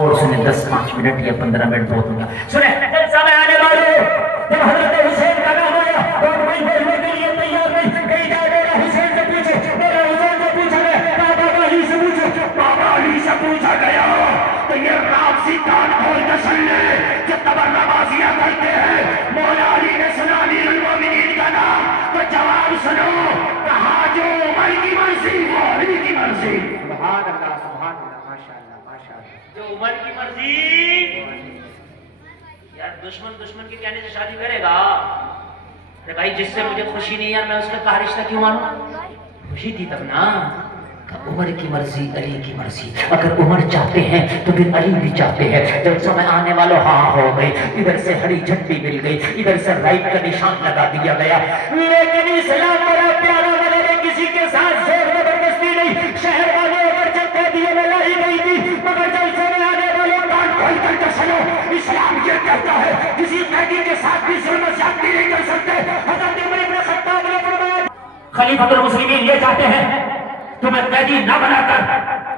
اور سنیں 10-5 منٹ یا 15 منٹ بہت ہوگا. سنیں جلسہ میں آنے والے جب حضرت حسین کا نام آیا اور کوئی بولنے کے لیے تیار نہیں. کہیں جائے میرا حسین سے پوچھے, میرا حسین سے پوچھا گیا, بابا علی سے پوچھو. بابا علی سے پوچھا گیا تو یہ رابسی کان کھول کے سن لے کہ تبر نوازیاں کرتے ہیں. مولا علی نے سنا امیر المومنین کا نام تو جواب سنو, کہا جو عمر کی مرضی وہ علی کی مرضی. سبحان اللہ سبحان اللہ, ماشاء اللہ ماشاء اللہ. جو عمر کی مرضی. یار دشمن کے کہنے سے شادی کرے گا؟ ارے بھائی جس سے مجھے خوشی نہیں یار میں اس کا کہا رشتہ کیوں مانوں؟ خوشی تھی تب نا. عمر کی مرضی علی کی مرضی. اگر عمر چاہتے ہیں تو پھر علی بھی چاہتے ہیں. جب سمے آنے والوں ہاں ہو گئے, ادھر سے ہری جھنڈی مل گئی, ادھر سے رائٹ کا نشان لگا دیا گیا. لیکن اسلام بڑا پیارا بنا نے کسی کے ساتھ زور زبردستی نہیں. شہر والے اگر چلتے دیے میں لائی گئی تھی, مگر جب سمے آنے والوں کان کھول کر کے سنو, اسلام یہ کہتا ہے کسی قیدی کے ساتھ بھی ظلم و زیادتی نہیں کر سکتے. حضرت عمر بن خطاب نے فرمایا خلیفۃ المسلمین یہ چاہتے ہیں تمہیں قیدی نہ بنا کر,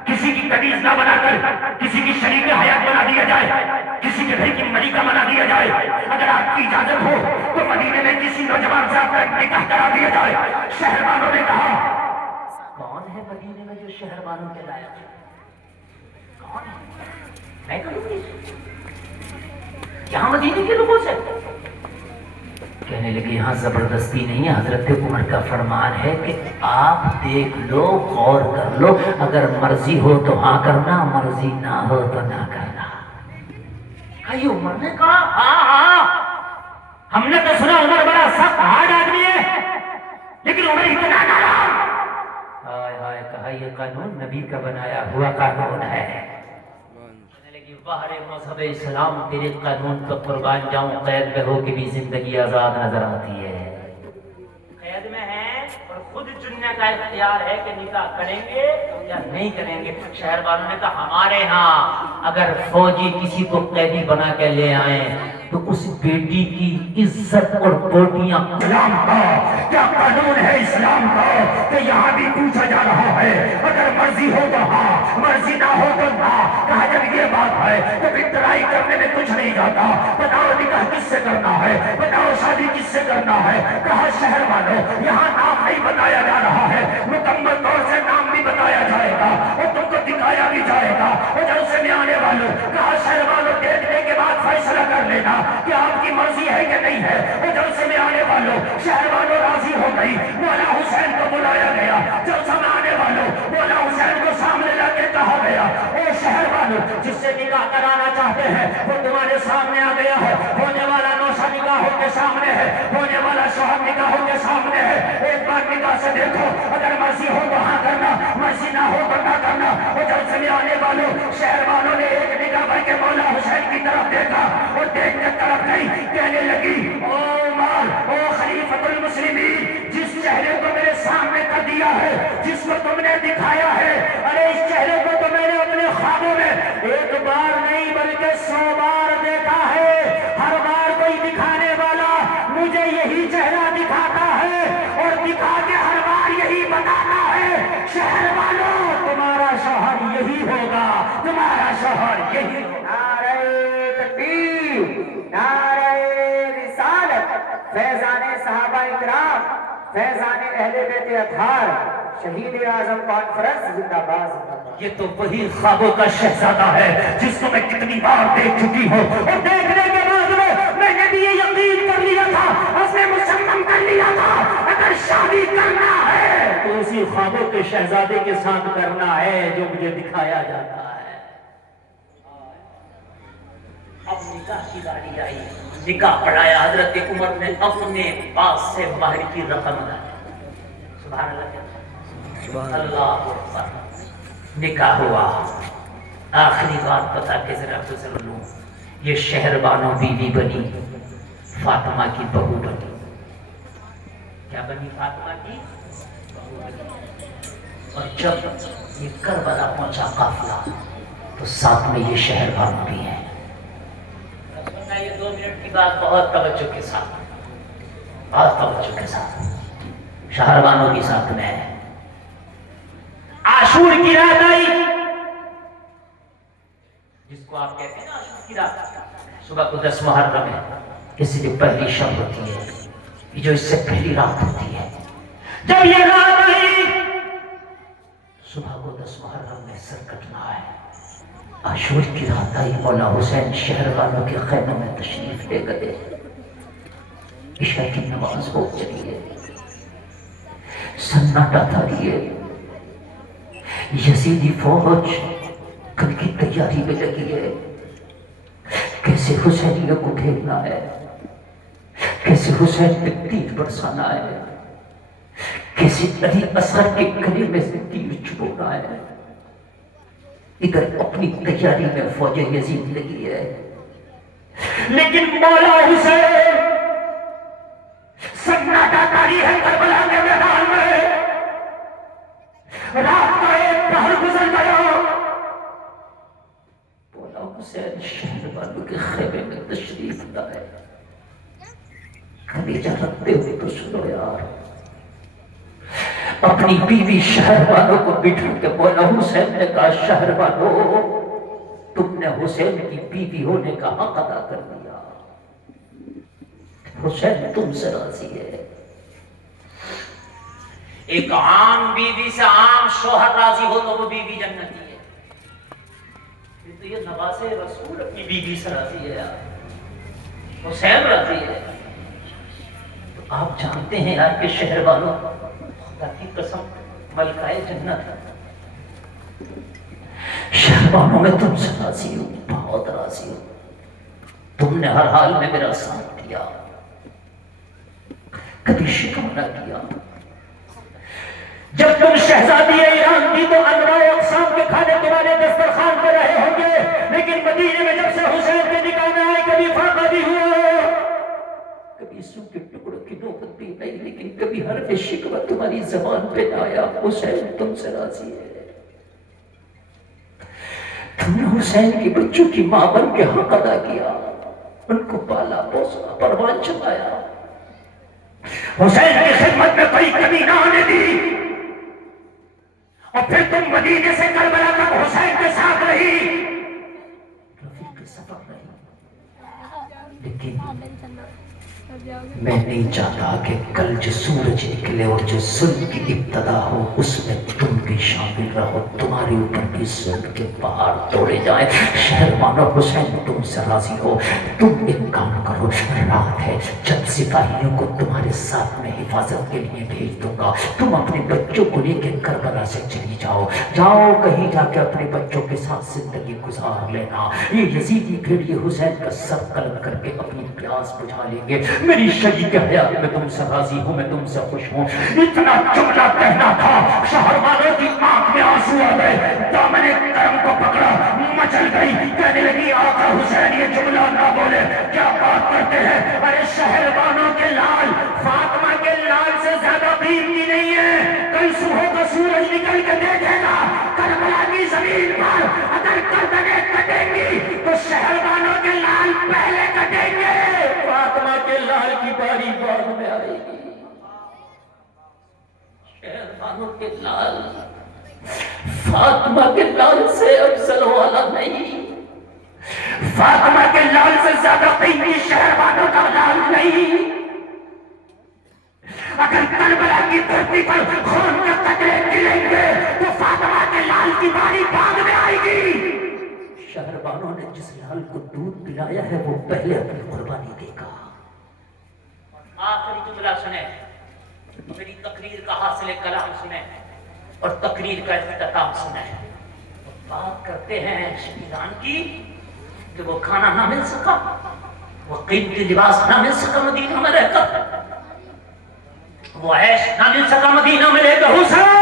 کسی کی قدیس نہ بنا کر, کسی کی شریک حیات بنا دیا جائے, کسی کے گھر کی ملکہ بنا دیا جائے. اگر آپ کی اجازت ہو تو مدینے میں کسی نوجوان سے آپ کا نکاح کرا دیا جائے. شہر والوں نے کہا کون ہے مدینے میں جو شہر والوں کے لائق ہے؟ کون ہے؟ میں کروں گی یہاں مدینے کے لوگوں سے. کہنے لگے یہاں زبردستی نہیں ہے, حضرت عمر کا فرمان ہے کہ آپ دیکھ لو, غور کر لو, اگر مرضی ہو تو ہاں کرنا, مرضی نہ ہو تو نہ کرنا. یہ عمر نے کہا ہاں, ہم نے تو سنا عمر بڑا سخت ہارڈ آدمی ہے, لیکن عمر اتنا نرم. ہائے ہائے, کہا یہ قانون نبی کا بنایا ہوا قانون ہے. باہر مذہب اسلام تیرے قانون پر قربان جاؤں, قید میں ہو کے بھی زندگی آزاد نظر آتی ہے. قید میں ہے اور خود چننے کا اختیار ہے کہ نکاح کریں گے یا نہیں کریں گے. شہر والوں نے کہا ہمارے ہاں اگر فوجی کسی کو قیدی بنا کے لے آئیں تو اس بیٹی کی عزت اور بوٹیاں. اسلام کا کیا قانون ہے اسلام کا کہ یہاں بھی پوچھا جا رہا ہے اگر مرضی ہو تو ہاں, مرضی نہ ہو تو نہ. کہا جب یہ بات ہے تو پھر ٹرائی کرنے میں کچھ نہیں جاتا. بتاؤ نکاح کس سے کرنا ہے, بتاؤ شادی کس سے کرنا ہے. کہا شہر والوں یہاں نام نہیں بتایا جا رہا ہے, مکمل طور سے نام بھی بتایا جائے گا اور تم کو دکھایا بھی جائے گا. اور جلسے میں آنے والوں کہا شہر والوں دیکھنے کے بعد فیصلہ کر لینا کہ آپ کی مرضی ہے کہ نہیں ہے. اور جلسے میں آنے والوں شہر والوں راضی ہو گئی. مولا حسین کو بلایا گیا. جلسہ میں آنے والوں مولا حسین کو سامنے لا کے کہا گیا اے شہر والوں جس سے نکاح کرانا چاہتے ہیں وہ تمہارے سامنے آ گیا ہے. ہونے والا نوشہ نکاح ہو کے سامنے ہے, ہونے والا شوہر نکاح ہو کے سامنے ہے. ایک بار نکاح سے دیکھو, اگر مرضی ہو تو ہاں کرنا, مرضی نہ ہو تو نہ کرنا. اور جلسے میں آنے والوں شہر والوں نے ایک نگاہ بھر کے مولا حسین کی طرف دیکھا اور دیکھنے طرف نہیں, کہنے لگی او عمر او خلیفۃ المسلمین, جس چہرے کو میرے سامنے کر دیا ہے, جس کو تم نے دکھایا ہے, ارے اس چہرے کو تو میں نے اپنے خوابوں میں ایک بار نہیں بلکہ 100 بار دیکھا ہے. ہر بار کوئی دکھانے والا مجھے یہی چہرہ دکھاتا ہے اور دکھا کے ہر بار یہی بتاتا ہے شہر والوں تمہارا شوہر یہی ہوگا, تمہارا شوہر یہی ہوگا. نعرہ تکبیر, نعرہ رسالت, فیضان صحابہ اکرام, فیضان اہل بیت اطہار, شہید اعظم کانفرنس زندہ باد. یہ تو وہی خوابوں کا شہزادہ ہے جس کو میں کتنی بار دیکھ چکی ہوں, اور دیکھنے کے بعد میں نے بھی یہ یقین کر لیا تھا, اس نے مسلم کر لیا تھا اگر شادی کرنا ہے تو اسی خوابوں کے شہزادے کے ساتھ کرنا ہے جو مجھے دکھایا جاتا ہے. اب نکاح کی باری آئی, نکاح پڑھایا حضرت عمر نے اپنے پاس سے باہر کی رقم لائی. سبحان اللہ, اللہ اکبر. نکاح ہوا. آخری بات بتا کے ذرا گزر لوں, یہ شہر بانو بیوی بنی, فاطمہ کی بہو بنی. کیا بنی؟ فاطمہ کی بہو بنی. اور جب یہ کربلا پہنچا قافلہ تو ساتھ میں یہ شہر بانو بھی ہے. سننا یہ 2 منٹ کی بات بہت توجہ کے ساتھ, بہت توجہ کے ساتھ. شہر بانو بھی ساتھ میں ہے. عاشور کی رات آئی, جس جس کو آپ کہتے ہیں نا عاشور کی رات، صبح کو 10 محرم ہے، اس سے پہلی شب ہوتی ہے، جو اس سے پہلی رات ہوتی ہے، جب یہ رات آئی صبح کو 10 محرم میں سر کٹنا ہے، عاشور کی رات آئی، مولا حسین شہر والوں کے خیموں میں تشریف لے گئے، عشاء کی نماز ہو چلی ہے، سناٹا تھا، یزیدی فوج کل کی تیاری میں لگی ہے، کیسے حسینیوں کو گھیرنا ہے، کیسے حسین پہ تیر برسانا ہے، کیسے علی اصغر کے گلے میں سے تیر چھوڑنا ہے، ادھر اپنی تیاری میں فوج یزید لگی ہے، لیکن مولا حسین سناٹا کاری ہے کربلا کے میدان میں، رات کا ایک پہر گزر گیا، مولا حسین شہر والوں کے خیمے میں تشریف لائے، کلیجہ رکھتے ہوئے تو سنو یار، اپنی بیوی شہر والوں کو بٹھا کے مولا حسین نے کہا شہر والوں تم نے حسین کی بیوی ہونے کا حق ادا کر دیا، حسین تم سے راضی ہے، ایک عام بیوی سے عام شوہر راضی ہو تو وہ بیوی جنتی ہے، تو یہ نواز رسول اپنی بیوی سے راضی ہے یار، حسین راضی ہے، تو آپ جانتے ہیں یار کہ شہر والوں خدا کی قسم ملکہ جنت شہر والوں میں تم سے راضی ہوں، بہت راضی ہوں، تم نے ہر حال میں میرا ساتھ دیا، کبھی شکم نہ کیا، جب تم شہزادی ایران تھی تو انواع اقسام کے کھانے تمہارے دسترخوان پہ رہے ہوں گے، لیکن مدینے میں جب سے حسین کے نکاح میں آئے کبھی فاقہ بھی ہوا، کبھی سو کے ٹکڑوں کی نوبت بھی نہیں، لیکن کبھی حرف شکوہ تمہاری زبان پہ نہ آیا، حسین تم سے راضی ہے، تم نے حسین کے بچوں کی ماں بن کے حق ادا کیا، ان کو پالا پوسا پروان چڑھایا، حسین کی خدمت میں کوئی کمی نہ آنے دی، اور پھر تم مدینے سے کربلا تک حسین کے ساتھ رہی، رفیق سفر رہی، لیکن میں نہیں چاہتا کہ کل جو سورج نکلے اور جو ظلم کی ابتدا ہو اس میں تم بھی شامل رہو، تمہارے اوپر بھی ظلم کے پہاڑ توڑے جائیں، شہر مانو حسین تم سے راضی ہو، تم ایک کام کرو، رات ہے، جب سپاہیوں کو تمہارے ساتھ میں حفاظت کے لیے بھیج دوں گا، تم اپنے بچوں کو لے کے کربلا سے چلی جاؤ، جاؤ کہیں جا کے اپنے بچوں کے ساتھ زندگی گزار لینا، یہ یزیدی پھر یہ حسین کا سر قلم کر کے اپنی پیاس بجھا لیں گے، میری شریک حیات میں تم سے راضی ہوں، میں تم سے خوش ہوں، اتنا جملہ کہنا تھا، شہر والوں کی آنکھ میں آنسو آ گئے، دامن کرم کو پکڑا، مچل گئی، کہنے لگی آقا حسین یہ جملہ نہ بولے، کیا بات کرتے ہیں، ارے شہر والوں کے لال فاطمہ کے لال سے زیادہ قیمتی نہیں ہے، کل صبح کا سورج نکل کے دیکھے گا، کربلا کی زمین پر اگر گردنیں کٹیں گی تو شہر والوں کے لال پہلے کٹیں گے، فاطمہ کے لال کی باری بعد میں آئے گی، شہر والوں کے لال فاطمہ کے لال سے افضل والا نہیں، فاطمہ کے لال سے زیادہ قیمتی شہر والوں کا لال نہیں، اگر کربلا کی دھرتی پر خون کے قطرے گریں گے تو فاطمہ کے لال کی باری بعد میں آئے گی، شہر والوں نے جس لال کو دودھ پلایا ہے وہ پہلے اپنی قربانی دے گا، آخری جملہ سنیں، میری تقریر کا حاصل کلام سنیں اور تقریر کا اختتام سنیں، بات کرتے ہیں شہیدان کی کہ وہ کھانا نہ مل سکا، وہ قیمتی لباس نہ مل سکا مدینہ میں رہ کر، وہ عیش نہ مل سکا مدینہ میں رہ کر، حسین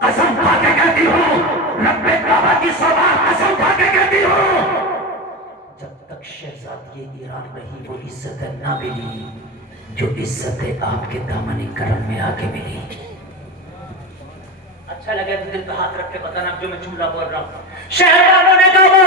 قسم کھا کے کہتی ہوں، رب کعبہ کی سوار قسم کھا کے کہتی ہوں، جب تک شہزادی ایران رہی وہ عزت نہ ملی جو عزت آپ کے دامن کرم میں آ کے ملی، اچھا لگے تو دل پہ ہاتھ رکھ کے بتانا جو میں جملہ بول رہا ہوں، شہر والوں نے کہا